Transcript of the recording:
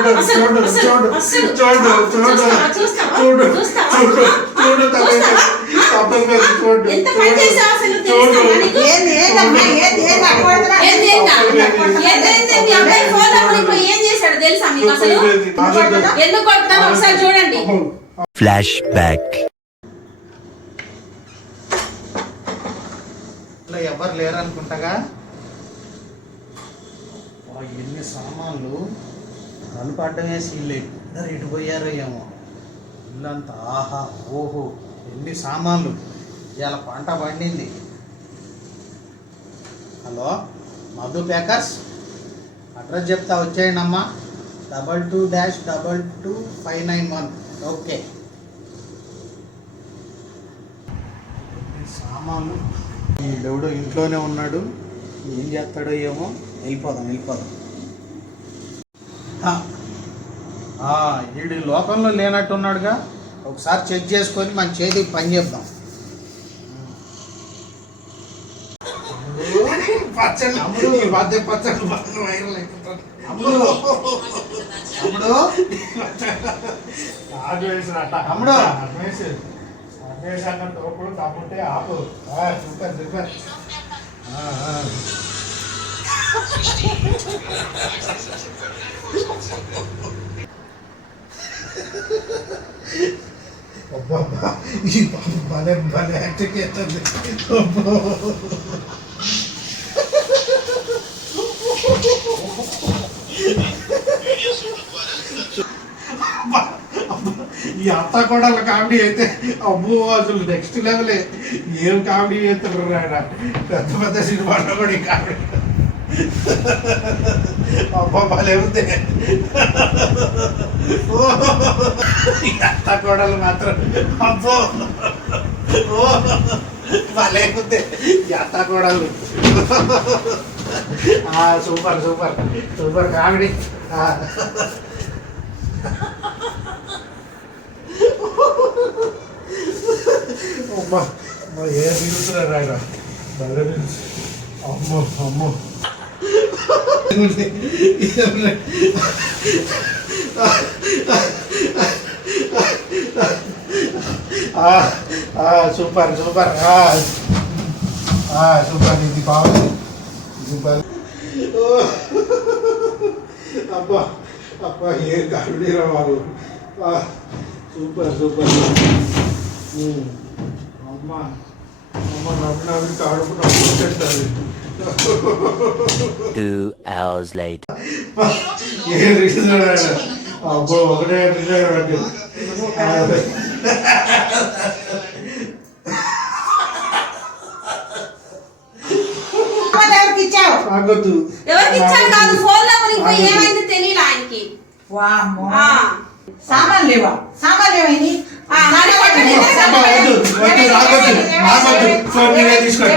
చూడు అసలు, చూడు చూడు. చూడు చూడు? చూడు? చూడు చూడు చూడు Flashback. ఇట్లా ఎవరు లేరు అనుకుంటాగా ఎన్ని సామాన్లు? కనపడమే సీలే ఇద్దరు ఇటు పోయారో ఏమో. ఇల్లంతా ఆహా ఓహో ఎన్ని సామాన్లు. ఇవాళ పంట పండింది. Hello Madhu packers? అడ్రస్ చెప్తా వచ్చేయండి అమ్మా double two dash double two five nine one. Okay. సామాన్లు. వీడెవడో ఇంట్లోనే ఉన్నాడు. ఏం చేస్తాడో ఏమో. వెళ్ళిపోదాం వెళ్ళిపోదాం. వీడు లోకంలో లేనట్టున్నాడుగా. ఒకసారి చెక్ చేసుకొని మన చేతికి పని ఈ మధ్య పచ్చడి బాగా వైరల్ అయిపోతుంది అమ్ముడు అమ్ముడు అమ్ముడు సూపర్ సూపర్. అబ్బబ్బా, ఈ పాప భలే భలే యాక్టింగ్ చేస్తుంది అబ్బో. అబ్బా, అబ్బా, ఈ అత్త కూడా కామెడీ అయితే అబ్బో అసలు నెక్స్ట్ లెవెల్ ఏం కామెడీ చేస్తున్నారు ఆయన పెద్ద అత్త కోడలు మాత్రం. అబ్బో. ఈ అత్త కోడలు ఆ, సూపర్ సూపర్. Super comedy. ఏ తిరుగుతున్నారు ఆయన భలే. అమ్మో అమ్మో. Super super. ఆ, ఆ, సూపర్ ఇది బాగుంది. అబ్బా అబ్బా ఏ బాబు ఆ, సూపర్ సూపర్. అమ్మా అమ్మ నవ్వు నవ్వి కడుపు నవ్వు పెట్టాలి Two hours later. ఏ రీజన్ అబ్బో ఒకటే రీజన్ అంటే అమ్మ ఎవరికి ఇచ్చావు? ఆగొద్దు. ఎవరికి ఇచ్చాను కాదు ఫోన్లో మునిగిపోయి ఏమైంది తెలియదు ఆయనకి? వామ్మో. సామాన్ లేవా? సామాన్ మీదే తీసుకోండి.